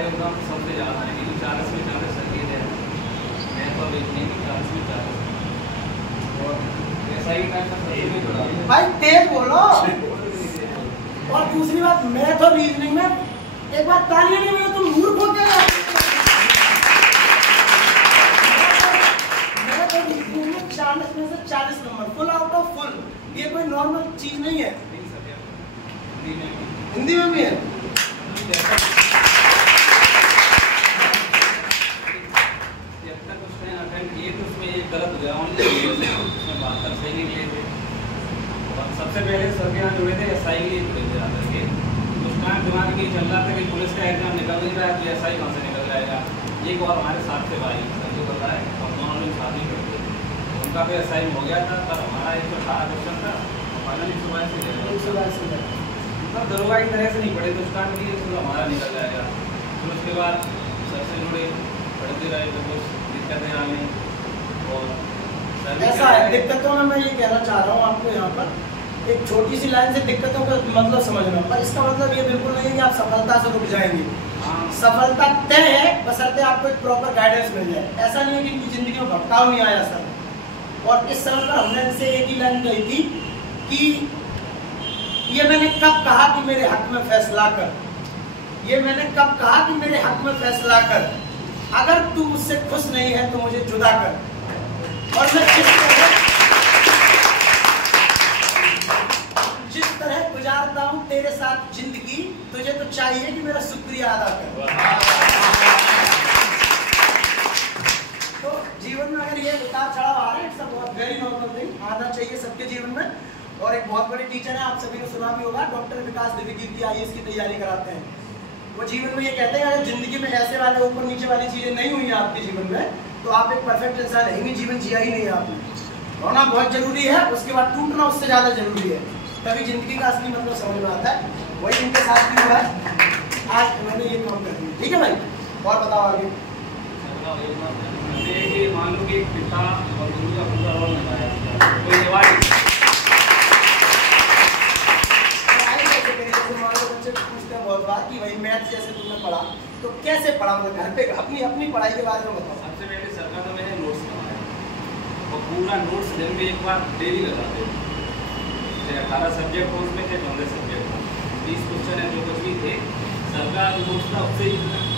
बायोग्राम सबसे ज़्यादा है क्योंकि 40 में 40 संगीत है, मैं तो देखने की 40 में 40 और ऐसा ही टाइम का भाई तेज बोलो। और दूसरी बात, मैथ और रीजनिंग में एक बार तालियां नहीं बजाओ, तुम मूर्ख हो क्या? मैथ और रीजनिंग में 40 में से 40 number, full out of full. ये कोई नॉर्मल चीज नहीं है। हिंदी में भी है। गलत हो गया उसमें बात कर सही नहीं लिए थे। और सबसे पहले सर के यहाँ जुड़े थे एसआई के लिए जुड़े थे आकर के, उस टाइम दिमाग ये चल रहा था कि पुलिस का एग्जाम निकल नहीं रहा है तो एसआई कहाँ से निकल जाएगा। एक और हमारे साथ थे भाई सर जो कर रहा है और दोनों लोग साथ ही करते, उनका भी एसआई हो गया था। पर हमारा 118 क्वेश्चन था, फाइनली सुबह से मतलब दरोगा की तरह से नहीं पढ़े तो उस टाइम के लिए हमारा निकल जाएगा। फिर उसके बाद सर से जुड़े, पढ़ते रहे तो कुछ दिक्कतें आ गई। ऐसा है दिक्कतों में, मैं ये कहना चाह रहा हूँ आपको यहाँ पर एक छोटी सी लाइन से दिक्कतों का मतलब समझना, पर इसका मतलब ये बिल्कुल नहीं है कि आप सफलता से रुक जाएंगे। सफलता तय है बशर्ते आपको एक प्रॉपर गाइडेंस मिल जाए। ऐसा नहीं है कि इनकी जिंदगी में भटकाव नहीं आया सर। और इस समय पर हमने इनसे एक ही लाइन कही थी कि ये मैंने कब कहा कि मेरे हक में फैसला कर, ये मैंने कब कहा कि मेरे हक में फैसला कर, अगर तू मुझसे खुश नहीं है तो मुझे जुदा कर। और मैं जिस तरह गुजारता हूं तेरे साथ जिंदगी, तुझे तो चाहिए कि मेरा शुक्रिया अदा कर। तो जीवन में अगर ये उतार चढ़ाव आ रहे हैं, सब बहुत वेरी नॉर्मल थिंग, आना चाहिए सबके जीवन में। और एक बहुत बड़े टीचर है, आप सभी ने सुना भी होगा, डॉक्टर विकास दिव्यकीर्ति आईएएस की तैयारी कराते हैं। वो जीवन में ये कहते हैं अगर जिंदगी में ऐसे वाले ऊपर नीचे वाली चीजें नहीं हुई आपके जीवन में तो आप एक परफेक्ट इंसान रहेंगे। जीवन जिया ही नहीं है आपने। होना बहुत जरूरी है, उसके बाद टूटना उससे ज्यादा जरूरी है, तभी जिंदगी का असली मतलब समझ में आता है। वही इनके साथ भी हुआ है, आज मैंने ये काम कर दिया। ठीक है भाई, और बताओ आगे। मान लो कि एक पिता और गुरु का पूरा रोल निभाया, बहुत बात कि भाई मैथ जैसे तुमने पढ़ा तो कैसे पढ़ा, मतलब घर पे अपनी पढ़ाई के बारे में बताओ। सबसे पहले सर का तो मैंने नोट्स बनाया और पूरा नोट्स दिन में एक बार डेली लगाते थे। 18 सब्जेक्ट हो उसमें थे, 15 सब्जेक्ट 30 क्वेश्चन है जो कुछ भी थे, सर का नोट्स था उससे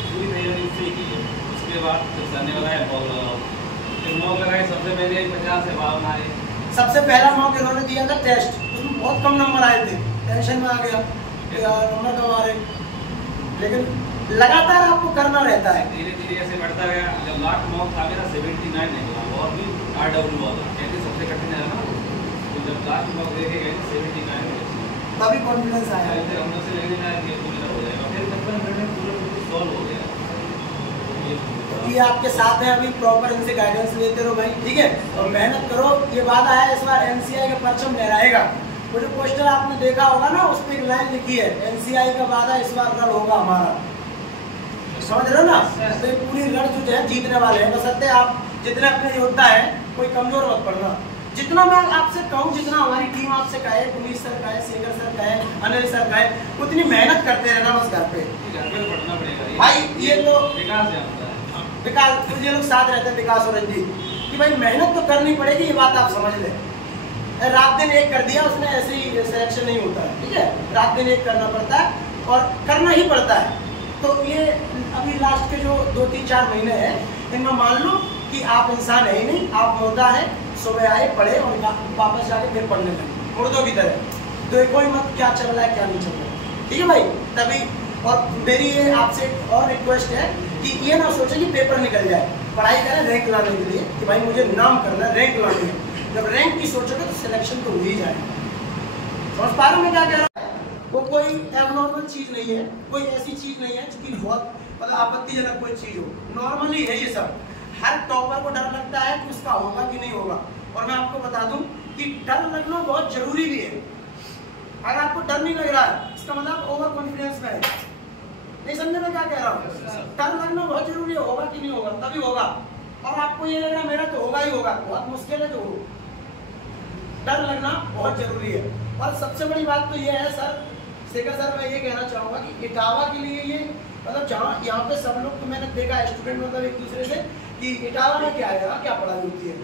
पूरी तैयारी उससे ही की है। उसके बाद फिर सर ने बताया मॉक लगाओ, फिर मॉक लगाए। सबसे पहले 50 से 52 आए। सबसे पहला मॉक इन्होंने दिया था टेस्ट, उसमें बहुत कम नंबर आए थे, टेंशन में आ गया नंबर कम आ रहे, लेकिन लगातार आपको करना रहता है। धीरे धीरे ऐसे बढ़ता गया। जब लास्ट मॉक था मेरा 79 निकला और भी RW वाला कहते सबसे कठिन है ना, तो जब लास्ट मॉक देखे गए 79 तभी कॉन्फिडेंस आया। फिर हम लोग से लेने आए कि पूरा हो जाएगा, फिर 55 मिनट में पूरा सॉल्व हो गया। ये आपके साथ है, अभी प्रॉपर इनसे गाइडेंस लेते रहो भाई, ठीक है, और मेहनत करो। ये वादा है इस बार NCI का परचम लहराएगा। वो जो पोस्टर आपने देखा होगा ना, उस पर एक लाइन लिखी है, NCI का वादा इस बार रन होगा हमारा। समझ रहे हो ना? तो ये पूरी रण जो है जीतने वाले हैं। बशर्ते आप जितने अपने योद्धा है कोई कमजोर मत पड़ना। जितना मैं आपसे कहूँ, जितना हमारी टीम आपसे कहे, पुनीत सर कहे, शेखर सर कहे, अनिल सर कहे, उतनी मेहनत करते रहना बस घर पे पढ़ना पड़ेगा भाई। ये तो विकास ये लोग साथ रहते हैं, विकास और रंजीत, कि भाई मेहनत तो करनी पड़ेगी, ये बात आप समझ लें। रात दिन एक कर दिया उसने, ऐसे ही सिलेक्शन नहीं होता है, ठीक है, रात दिन एक करना पड़ता है और करना ही पड़ता है। तो ये अभी लास्ट के जो 2-3-4 महीने हैं, इनमें मान लो कि आप इंसान है ही नहीं, आप मुर्दा है। सुबह आए, पढ़े और वापस जाके फिर पढ़ने लगे मुर्दों की तरह। तो कोई मत क्या चल रहा है क्या नहीं चल रहा है, ठीक है भाई। तभी और मेरी ये आपसे और रिक्वेस्ट है कि ये ना सोचे कि पेपर निकल जाए, पढ़ाई करें रैंक लाने के लिए कि भाई मुझे नाम करना है, रैंक लानी है। जब रैंक की सोचोगे तो सिलेक्शन तो हो ही जाएगा। समझ पा रहे हो मैं क्या कह रहा हूँ? वो कोई एबनॉर्मल चीज नहीं है, कोई ऐसी चीज नहीं है जो बहुत मतलब आपत्तिजनक कोई चीज हो, नॉर्मली है ये सब। हर टॉपर को डर लगता है कि उसका होगा कि नहीं होगा। और मैं आपको बता दूं कि डर लगना बहुत जरूरी भी है। अगर आपको डर नहीं लग रहा है इसका मतलब ओवर कॉन्फिडेंस में है। नहीं समझे मैं क्या कह रहा हूँ? डर लगना बहुत जरूरी है, होगा कि नहीं होगा तभी होगा। और आपको ये लग रहा मेरा तो होगा ही होगा, बहुत मुश्किल है जो हो। डर लगना बहुत जरूरी है। और सबसे बड़ी बात तो ये है सर, शेखर सर, मैं ये कहना चाहूंगा कि इटावा के लिए ये मतलब जहाँ यहाँ पे सब लोग, तो मैंने देखा स्टूडेंट मतलब एक दूसरे से कि इटावा में क्या है, क्या पढ़ाई होती है।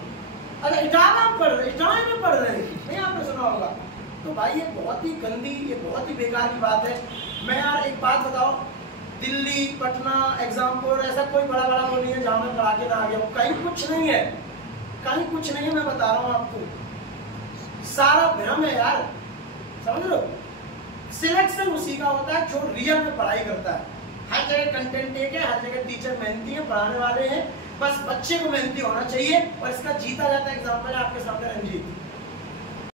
अरे इटावा में पढ़ रहे, इटावा में पढ़ रहे हैं, नहीं आपने सुना होगा। तो भाई ये बहुत ही गंदी, ये बहुत ही बेकार की बात है। मैं यार एक बात बताओ, दिल्ली, पटना, एग्जामपुर, ऐसा कोई बड़ा बड़ा वो नहीं है जहाँ मैं पढ़ा के ना आ गया हूँ। कहीं कुछ नहीं है, कहीं कुछ नहीं है, मैं बता रहा हूँ आपको। सारा भ्रम है यार, समझ लो। सिलेक्शन उसी का होता है जो रियल में पढ़ाई करता है। हर जगह कंटेंट एक है, हर जगह टीचर मेहनती है, पढ़ाने वाले हैं, बस बच्चे को मेहनती होना चाहिए। और इसका जीता जाता एग्जाम्पल है आपके सामने रंजीत।